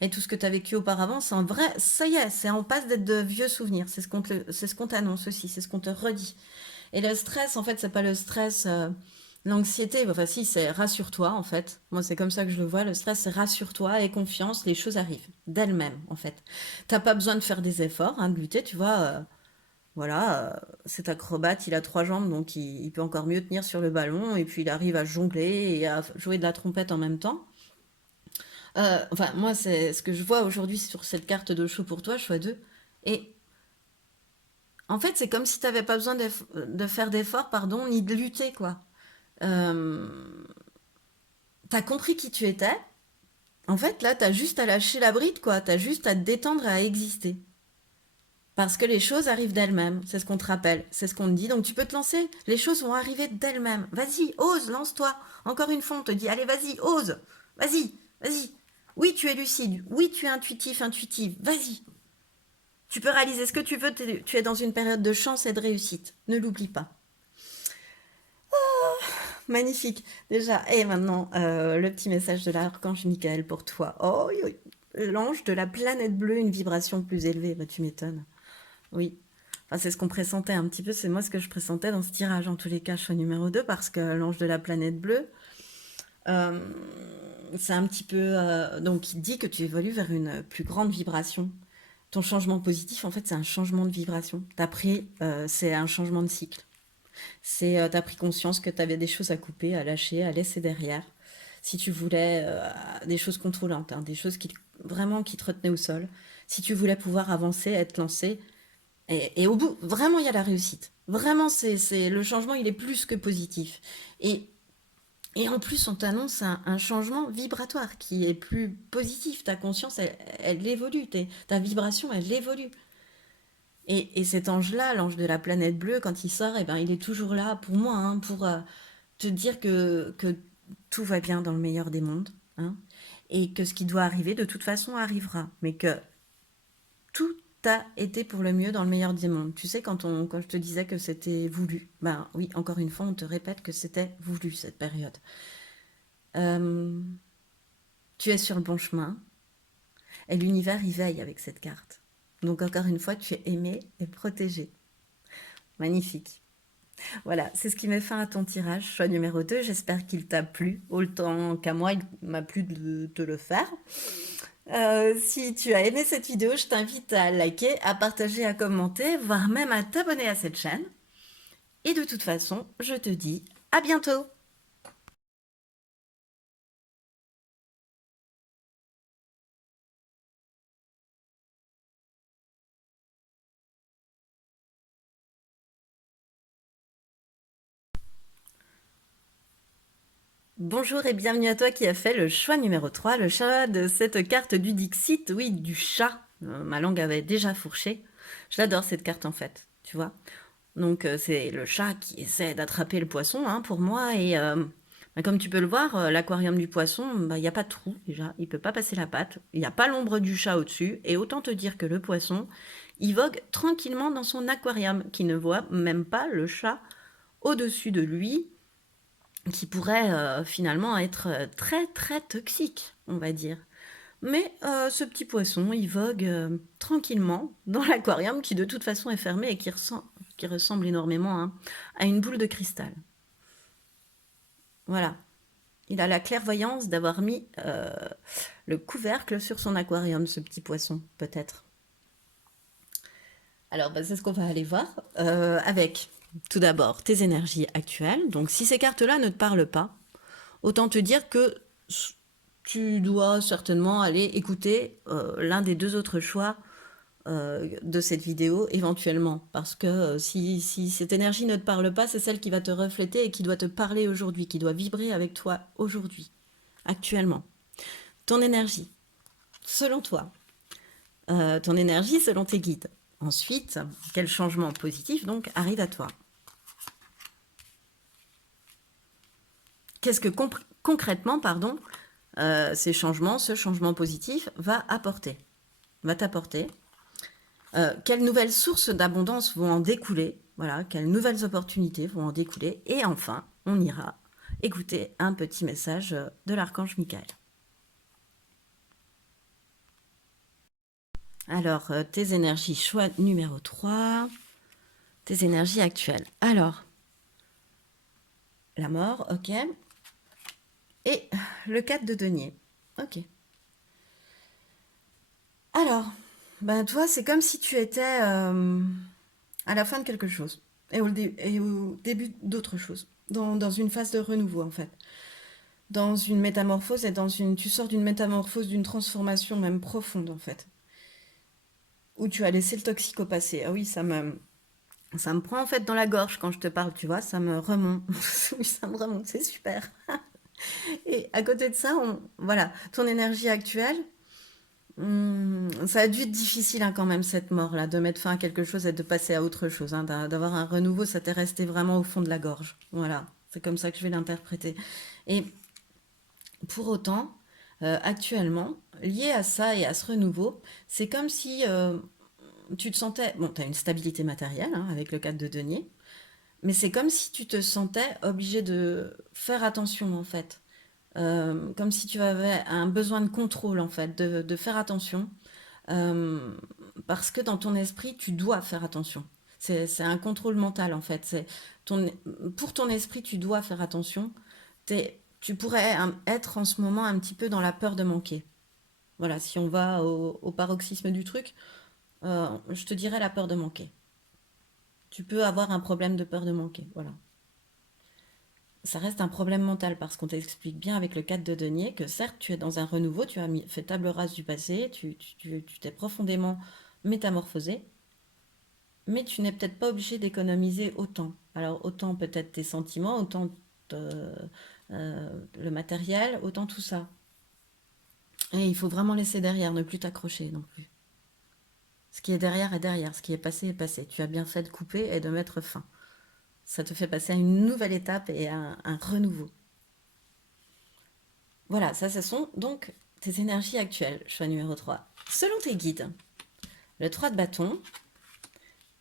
et tout ce que tu as vécu auparavant, c'est en vrai, ça y est, c'est, on passe d'être de vieux souvenirs. C'est ce qu'on t'annonce aussi, c'est ce qu'on te redit. Et le stress, en fait, c'est pas le stress, l'anxiété, enfin, si, c'est rassure-toi, en fait. Moi, c'est comme ça que je le vois. Le stress, c'est rassure-toi et confiance, les choses arrivent d'elles-mêmes, en fait. T'as pas besoin de faire des efforts, hein, de lutter, tu vois. Voilà, cet acrobate, il a trois jambes, donc il peut encore mieux tenir sur le ballon, et puis il arrive à jongler et à jouer de la trompette en même temps. Enfin, moi, c'est ce que je vois aujourd'hui sur cette carte de show pour toi, choix 2. Et en fait, c'est comme si tu n'avais pas besoin de faire d'efforts, pardon, ni de lutter, quoi. Euh, T'as compris qui tu étais. En fait, là, t'as juste à lâcher la bride, quoi. T'as juste à te détendre et à exister. Parce que les choses arrivent d'elles-mêmes, c'est ce qu'on te rappelle, c'est ce qu'on te dit, donc tu peux te lancer, les choses vont arriver d'elles-mêmes. Vas-y, ose, lance-toi. Encore une fois, on te dit, allez, vas-y, ose, vas-y, vas-y. Oui, tu es lucide, oui, tu es intuitif, intuitive, vas-y. Tu peux réaliser ce que tu veux, tu es dans une période de chance et de réussite, ne l'oublie pas. Magnifique, déjà. Et maintenant, le petit message de l'archange Michael pour toi. Oh, oui, oui. L'ange de la planète bleue, une vibration plus élevée, bah, tu m'étonnes. Oui. Enfin, c'est ce qu'on pressentait un petit peu, c'est moi ce que je pressentais dans ce tirage, en tous les cas, choix numéro 2 parce que l'ange de la planète bleue, euh, c'est un petit peu... donc, il dit que tu évolues vers une plus grande vibration. Ton changement positif, en fait, c'est un changement de vibration. T'as pris, c'est un changement de cycle. T'as pris conscience que tu avais des choses à couper, à lâcher, à laisser derrière. Si tu voulais des choses contrôlantes, hein, des choses qui vraiment qui te retenaient au sol. Si tu voulais pouvoir avancer, être lancé, et au bout, vraiment, il y a la réussite. Vraiment, le changement, il est plus que positif. Et, et en plus, on t'annonce un changement vibratoire qui est plus positif. Ta conscience, elle évolue. Ta vibration, elle évolue. Et cet ange-là, l'ange de la planète bleue, quand il sort, eh ben, il est toujours là pour moi, hein, pour te dire que tout va bien dans le meilleur des mondes. Hein, et que ce qui doit arriver, de toute façon, arrivera. Mais que tout a été pour le mieux dans le meilleur des mondes. Tu sais, quand je te disais que c'était voulu, ben oui, encore une fois, on te répète que c'était voulu cette période. Euh, Tu es sur le bon chemin et l'univers y veille avec cette carte. Donc encore une fois, tu es aimé et protégé. Magnifique. Voilà, c'est ce qui met fin à ton tirage, choix numéro 2. J'espère qu'il t'a plu, autant qu'à moi, il m'a plu de te le faire. Si tu as aimé cette vidéo, je t'invite à liker, à partager, à commenter, voire même à t'abonner à cette chaîne. Et de toute façon, je te dis à bientôt. Bonjour et bienvenue à toi qui a fait le choix numéro 3, le choix de cette carte du Dixit, oui, du chat. Ma langue avait déjà fourché. Je l'adore cette carte en fait, tu vois. Donc c'est le chat qui essaie d'attraper le poisson hein, pour moi. Et bah, comme tu peux le voir, l'aquarium du poisson, bah, il n'y a pas de trou déjà, il peut pas passer la patte, il n'y a pas l'ombre du chat au-dessus. Et autant te dire que le poisson, il vogue tranquillement dans son aquarium, qui ne voit même pas le chat au-dessus de lui, qui pourrait finalement être très très toxique, on va dire. Mais ce petit poisson, il vogue tranquillement dans l'aquarium qui de toute façon est fermé et qui ressemble énormément hein, à une boule de cristal. Voilà. Il a la clairvoyance d'avoir mis le couvercle sur son aquarium, ce petit poisson, peut-être. Alors, bah, c'est ce qu'on va aller voir avec, tout d'abord, tes énergies actuelles. Donc, si ces cartes-là ne te parlent pas, autant te dire que tu dois certainement aller écouter l'un des deux autres choix de cette vidéo éventuellement. Parce que si cette énergie ne te parle pas, c'est celle qui va te refléter et qui doit te parler aujourd'hui, qui doit vibrer avec toi aujourd'hui, actuellement. Ton énergie, selon toi. Ton énergie selon tes guides. Ensuite, quel changement positif donc arrive à toi? Qu'est-ce que concrètement, pardon, ces changements, ce changement positif va t'apporter? Quelles nouvelles sources d'abondance vont en découler? Voilà, quelles nouvelles opportunités vont en découler? Et enfin, on ira écouter un petit message de l'archange Michael. Alors, tes énergies, choix numéro 3, tes énergies actuelles. Alors, la mort, ok. Et le 4 de denier, ok. Alors, ben toi, c'est comme si tu étais à la fin de quelque chose et au début d'autre chose, dans une phase de renouveau en fait, dans une métamorphose et tu sors d'une métamorphose, d'une transformation même profonde en fait, où tu as laissé le toxique au passé. Ah oui, ça me prend en fait dans la gorge quand je te parle, tu vois, ça me remonte, oui, ça me remonte, c'est super. Et à côté de ça, voilà, ton énergie actuelle. Ça a dû être difficile hein, quand même cette mort-là, de mettre fin à quelque chose et de passer à autre chose, hein, d'avoir un renouveau, ça t'est resté vraiment au fond de la gorge. Voilà, c'est comme ça que je vais l'interpréter. Et pour autant, actuellement, lié à ça et à ce renouveau, c'est comme si tu te sentais... Bon, tu as une stabilité matérielle hein, avec le 4 de denier, mais c'est comme si tu te sentais obligé de faire attention en fait. Comme si tu avais un besoin de contrôle en fait, de faire attention. Euh, Parce que dans ton esprit, tu dois faire attention. C'est un contrôle mental en fait. Ton, pour ton esprit, tu dois faire attention. Tu pourrais être en ce moment un petit peu dans la peur de manquer. Voilà, si on va au paroxysme du truc, je te dirais la peur de manquer. Tu peux avoir un problème de peur de manquer. Voilà. Ça reste un problème mental parce qu'on t'explique bien avec le 4 de denier que certes tu es dans un renouveau, tu as fait table rase du passé, tu t'es profondément métamorphosé, mais tu n'es peut-être pas obligé d'économiser autant. Alors autant peut-être tes sentiments, autant le matériel, autant tout ça. Et il faut vraiment laisser derrière, ne plus t'accrocher non plus. Ce qui est derrière est derrière, ce qui est passé est passé. Tu as bien fait de couper et de mettre fin. Ça te fait passer à une nouvelle étape et à un renouveau. Voilà, ça ce sont donc tes énergies actuelles, choix numéro 3. Selon tes guides, le 3 de bâton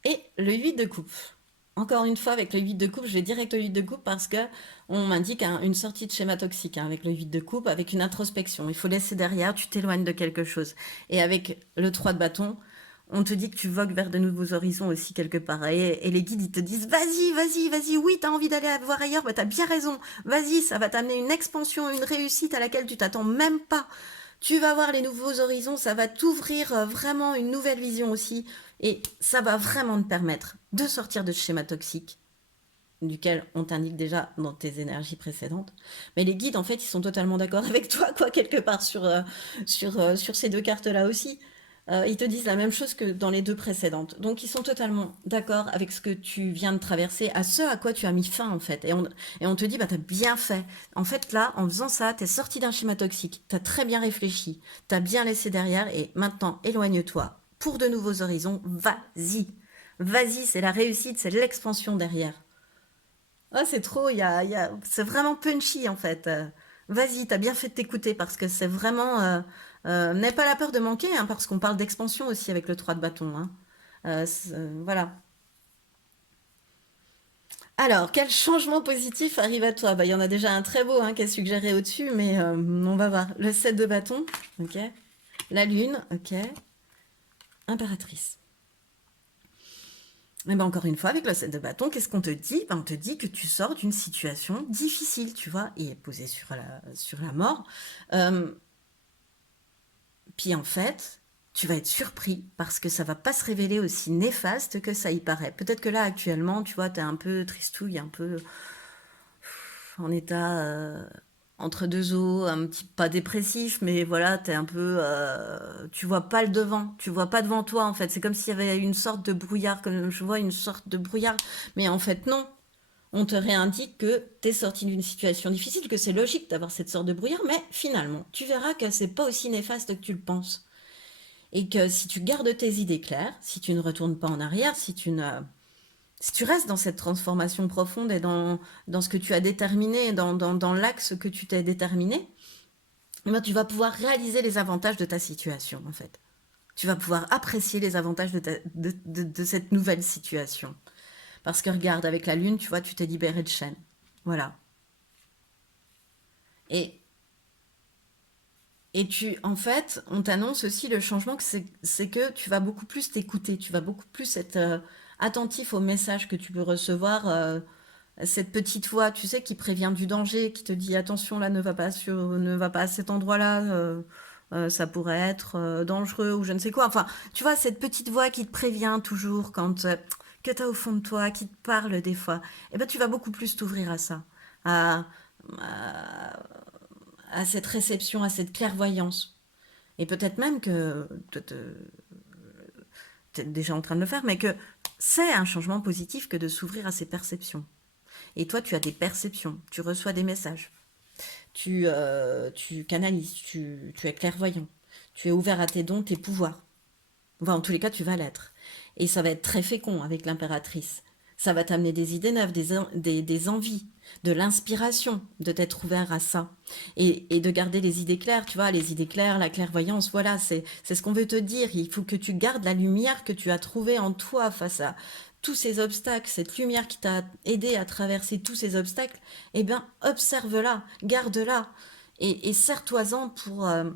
et le 8 de coupe. Encore une fois, avec le 8 de coupe, je vais direct au 8 de coupe parce que on m'indique une sortie de schéma toxique avec le 8 de coupe, avec une introspection. Il faut laisser derrière, tu t'éloignes de quelque chose. Et avec le 3 de bâton, on te dit que tu vogues vers de nouveaux horizons aussi quelque part. Et les guides, ils te disent, vas-y, vas-y, vas-y, oui, t'as envie d'aller voir ailleurs, bah t'as bien raison. Vas-y, ça va t'amener une expansion, une réussite à laquelle tu t'attends même pas. Tu vas voir les nouveaux horizons, ça va t'ouvrir vraiment une nouvelle vision aussi. Et ça va vraiment te permettre de sortir de ce schéma toxique, duquel on t'indique déjà dans tes énergies précédentes. Mais les guides, en fait, ils sont totalement d'accord avec toi, quoi, quelque part, sur ces deux cartes-là aussi. Ils te disent la même chose que dans les deux précédentes. Donc, ils sont totalement d'accord avec ce que tu viens de traverser, à ce à quoi tu as mis fin, en fait. Et on te dit, bah, t'as bien fait. En fait, là, en faisant ça, t'es sorti d'un schéma toxique. T'as très bien réfléchi. T'as bien laissé derrière. Et maintenant, éloigne-toi. Pour de nouveaux horizons, vas-y. Vas-y, c'est la réussite, c'est l'expansion derrière. Ah, c'est trop, c'est vraiment punchy en fait. Vas-y, t'as bien fait de t'écouter parce que c'est vraiment... n'aie pas la peur de manquer, hein, parce qu'on parle d'expansion aussi avec le 3 de bâton. Hein. Voilà. Alors, quel changement positif arrive à toi? Bah, il y en a déjà un très beau hein, qui est suggéré au-dessus, mais on va voir. Le 7 de bâton, ok. La lune, ok. Impératrice. Mais ben encore une fois, avec le 7 de bâton, qu'est-ce qu'on te dit? Ben, on te dit que tu sors d'une situation difficile, tu vois, et posée sur la mort. Euh, Puis en fait, tu vas être surpris parce que ça va pas se révéler aussi néfaste que ça y paraît. Peut-être que là, actuellement, tu vois, t'es un peu tristouille, un peu en état entre deux eaux, un petit pas dépressif, mais voilà, t'es un peu, tu vois pas le devant, tu vois pas devant toi en fait. C'est comme s'il y avait une sorte de brouillard, comme je vois une sorte de brouillard, mais en fait non. On te réindique que t'es sorti d'une situation difficile, que c'est logique d'avoir cette sorte de brouillard, mais finalement, tu verras que c'est pas aussi néfaste que tu le penses. Et que si tu gardes tes idées claires, si tu ne retournes pas en arrière, si tu restes dans cette transformation profonde et dans ce que tu as déterminé, dans l'axe que tu t'es déterminé, eh ben, tu vas pouvoir réaliser les avantages de ta situation, en fait. Tu vas pouvoir apprécier les avantages de cette nouvelle situation. Parce que regarde, avec la lune, tu vois, tu t'es libéré de chaînes. Voilà. Et, en fait, on t'annonce aussi le changement, que c'est que tu vas beaucoup plus t'écouter, tu vas beaucoup plus être attentif aux messages que tu peux recevoir, cette petite voix, tu sais, qui prévient du danger, qui te dit attention là, ne va pas à cet endroit-là, ça pourrait être dangereux ou je ne sais quoi. Enfin, tu vois, cette petite voix qui te prévient toujours quand que tu as au fond de toi, qui te parle des fois, eh ben, tu vas beaucoup plus t'ouvrir à ça, à, à, à cette réception, à cette clairvoyance. Et peut-être même que tu es déjà en train de le faire, mais que c'est un changement positif que de s'ouvrir à ces perceptions. Et toi, tu as des perceptions, tu reçois des messages, tu canalises, tu es clairvoyant, tu es ouvert à tes dons, tes pouvoirs. Enfin, en tous les cas, tu vas l'être. Et ça va être très fécond avec l'impératrice. Ça va t'amener des idées neuves, des envies, de l'inspiration, de t'être ouvert à ça. Et de garder les idées claires, tu vois, les idées claires, la clairvoyance, voilà, c'est ce qu'on veut te dire. Il faut que tu gardes la lumière que tu as trouvée en toi face à tous ces obstacles, cette lumière qui t'a aidé à traverser tous ces obstacles. Eh bien, observe-la, garde-la et serre-toi-en pour, euh,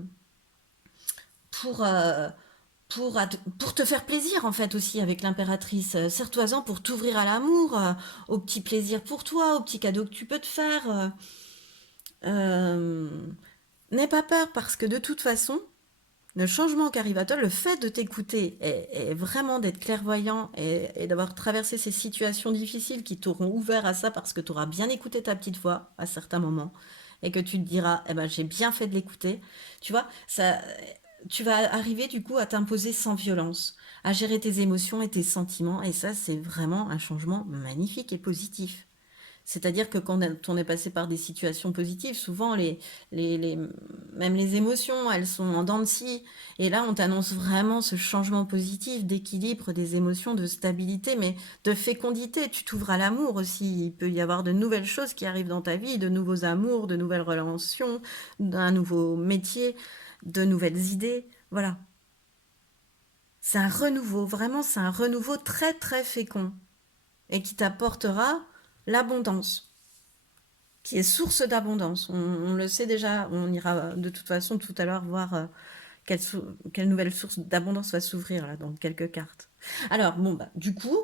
pour te faire plaisir en fait aussi avec l'impératrice. Serre-toi-en pour t'ouvrir à l'amour, aux petits plaisirs pour toi, aux petits cadeaux que tu peux te faire. Euh, N'aie pas peur parce que de toute façon, le changement qui arrive à toi, le fait de t'écouter et vraiment d'être clairvoyant et d'avoir traversé ces situations difficiles qui t'auront ouvert à ça parce que tu auras bien écouté ta petite voix à certains moments et que tu te diras, eh ben, j'ai bien fait de l'écouter. Tu vois, ça, tu vas arriver du coup à t'imposer sans violence, à gérer tes émotions et tes sentiments. Et ça, c'est vraiment un changement magnifique et positif. C'est-à-dire que quand on est passé par des situations positives, souvent même les émotions, elles sont en dents de scie. Et là, on t'annonce vraiment ce changement positif d'équilibre des émotions, de stabilité, mais de fécondité. Tu t'ouvres à l'amour aussi. Il peut y avoir de nouvelles choses qui arrivent dans ta vie, de nouveaux amours, de nouvelles relations, d'un nouveau métier, de nouvelles idées. Voilà. C'est un renouveau, vraiment, c'est un renouveau très très fécond et qui t'apportera l'abondance, qui est source d'abondance. On le sait déjà, on ira de toute façon tout à l'heure voir quelle nouvelle source d'abondance va s'ouvrir là dans quelques cartes. Alors bon bah du coup,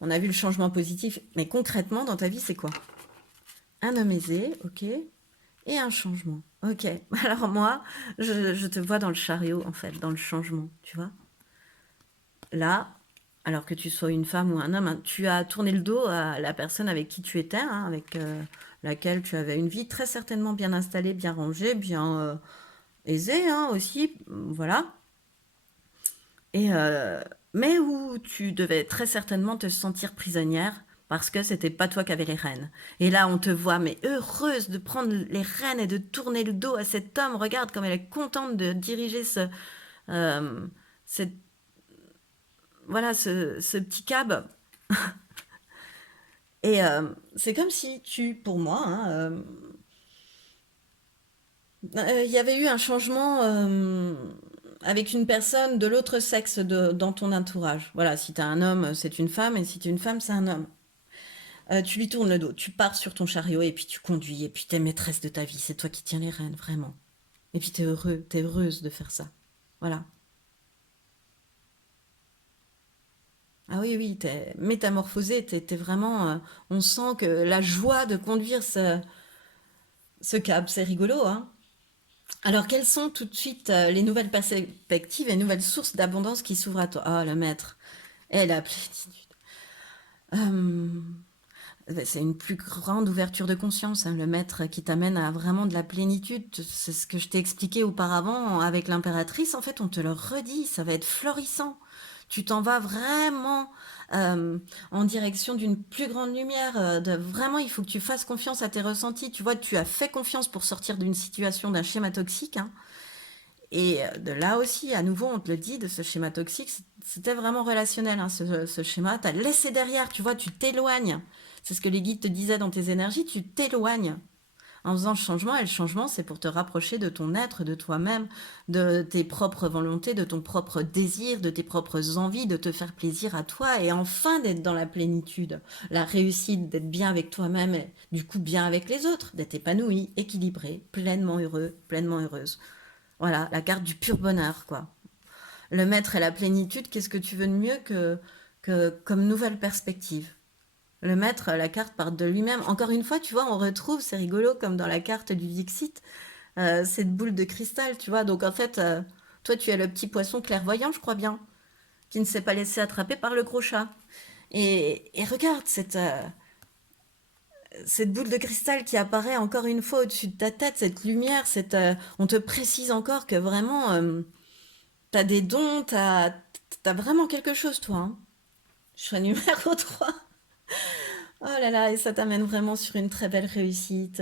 on a vu le changement positif, mais concrètement dans ta vie c'est quoi? Un homme aisé, ok, et un changement. Ok. Alors moi, je te vois dans le chariot en fait, dans le changement, tu vois. Là, alors que tu sois une femme ou un homme, hein, tu as tourné le dos à la personne avec qui tu étais, hein, avec laquelle tu avais une vie très certainement bien installée, bien rangée, bien aisée hein, aussi, voilà. Et mais où tu devais très certainement te sentir prisonnière parce que c'était pas toi qui avais les rênes. Et là, on te voit mais heureuse de prendre les rênes et de tourner le dos à cet homme. Regarde comme elle est contente de diriger euh, cette voilà, ce petit cab. Et c'est comme si pour moi, hein, il y avait eu un changement avec une personne de l'autre sexe dans ton entourage. Voilà, si t'es un homme, c'est une femme, et si t'es une femme, c'est un homme. Tu lui tournes le dos, tu pars sur ton chariot, et puis tu conduis, et puis t'es maîtresse de ta vie, c'est toi qui tiens les rênes, vraiment. Et puis t'es heureuse de faire ça. Voilà. Ah oui, oui, t'es métamorphosé, t'es vraiment... on sent que la joie de conduire ce cab, c'est rigolo, hein. Alors, quelles sont tout de suite les nouvelles perspectives et nouvelles sources d'abondance qui s'ouvrent à toi? Ah, le maître et la plénitude. Euh, c'est une plus grande ouverture de conscience, hein, le maître qui t'amène à vraiment de la plénitude. C'est ce que je t'ai expliqué auparavant avec l'impératrice. En fait, on te le redit, ça va être florissant. Tu t'en vas vraiment euh, en direction d'une plus grande lumière. Vraiment, il faut que tu fasses confiance à tes ressentis. Tu vois, tu as fait confiance pour sortir d'une situation, d'un schéma toxique, hein. Et de là aussi, à nouveau, on te le dit, de ce schéma toxique, c'était vraiment relationnel, hein, ce schéma. Tu as laissé derrière, tu vois, tu t'éloignes. C'est ce que les guides te disaient dans tes énergies, tu t'éloignes en faisant le changement. Et le changement, c'est pour te rapprocher de ton être, de toi-même, de tes propres volontés, de ton propre désir, de tes propres envies, de te faire plaisir à toi et enfin d'être dans la plénitude, la réussite, d'être bien avec toi-même et du coup bien avec les autres, d'être épanoui, équilibré, pleinement heureux, pleinement heureuse. Voilà, la carte du pur bonheur, quoi. Le maître et la plénitude, qu'est-ce que tu veux de mieux que comme nouvelle perspective? Le maître, la carte part de lui-même. Encore une fois, tu vois, on retrouve, c'est rigolo, comme dans la carte du Dixit, cette boule de cristal, tu vois. Donc en fait, toi, tu es le petit poisson clairvoyant, je crois bien, qui ne s'est pas laissé attraper par le gros chat. Et regarde cette boule de cristal qui apparaît encore une fois au-dessus de ta tête, cette lumière, on te précise encore que vraiment, t'as des dons, t'as vraiment quelque chose, toi, hein. Choix numéro 3. Oh là là, et ça t'amène vraiment sur une très belle réussite,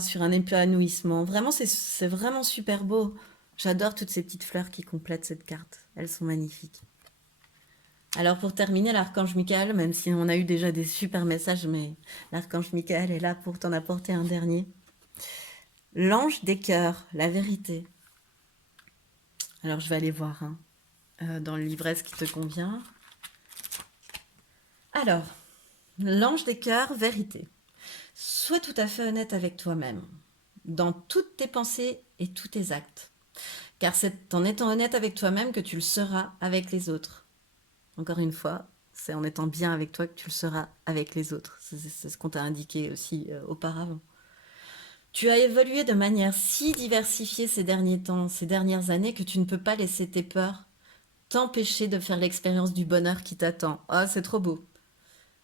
sur un épanouissement. Vraiment, c'est vraiment super beau. J'adore toutes ces petites fleurs qui complètent cette carte. Elles sont magnifiques. Alors pour terminer, l'archange Michael, même si on a eu déjà des super messages, mais l'archange Michael est là pour t'en apporter un dernier. L'ange des cœurs, la vérité. Alors je vais aller voir, hein, dans le livret ce qui te convient. Alors, l'ange des cœurs, vérité. Sois tout à fait honnête avec toi-même, dans toutes tes pensées et tous tes actes. Car c'est en étant honnête avec toi-même que tu le seras avec les autres. Encore une fois, c'est en étant bien avec toi que tu le seras avec les autres. C'est ce qu'on t'a indiqué aussi auparavant. Tu as évolué de manière si diversifiée ces derniers temps, ces dernières années, que tu ne peux pas laisser tes peurs t'empêcher de faire l'expérience du bonheur qui t'attend. Ah, c'est trop beau.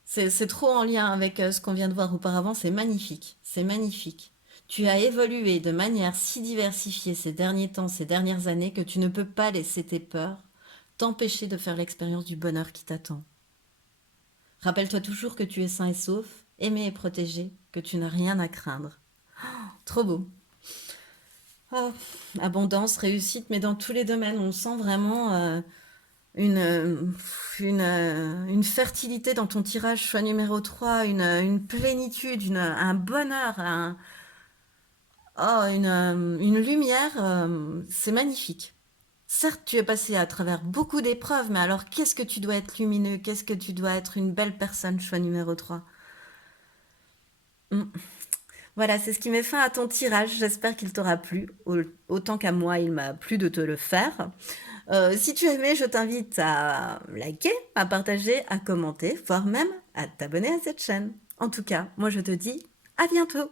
C'est trop en lien avec ce qu'on vient de voir auparavant, c'est magnifique, c'est magnifique. Tu as évolué de manière si diversifiée ces derniers temps, ces dernières années, que tu ne peux pas laisser tes peurs t'empêcher de faire l'expérience du bonheur qui t'attend. Rappelle-toi toujours que tu es sain et sauf, aimé et protégé, que tu n'as rien à craindre. Trop beau. Oh, abondance, réussite, mais dans tous les domaines, on sent vraiment une, euh, une fertilité dans ton tirage, choix numéro 3, une plénitude, un bonheur, une lumière, c'est magnifique. Certes, tu es passé à travers beaucoup d'épreuves, mais alors qu'est-ce que tu dois être lumineux, qu'est-ce que tu dois être une belle personne, choix numéro 3. Voilà, c'est ce qui met fin à ton tirage. J'espère qu'il t'aura plu, autant qu'à moi, il m'a plu de te le faire. Si tu as aimé, je t'invite à liker, à partager, à commenter, voire même à t'abonner à cette chaîne. En tout cas, moi je te dis à bientôt.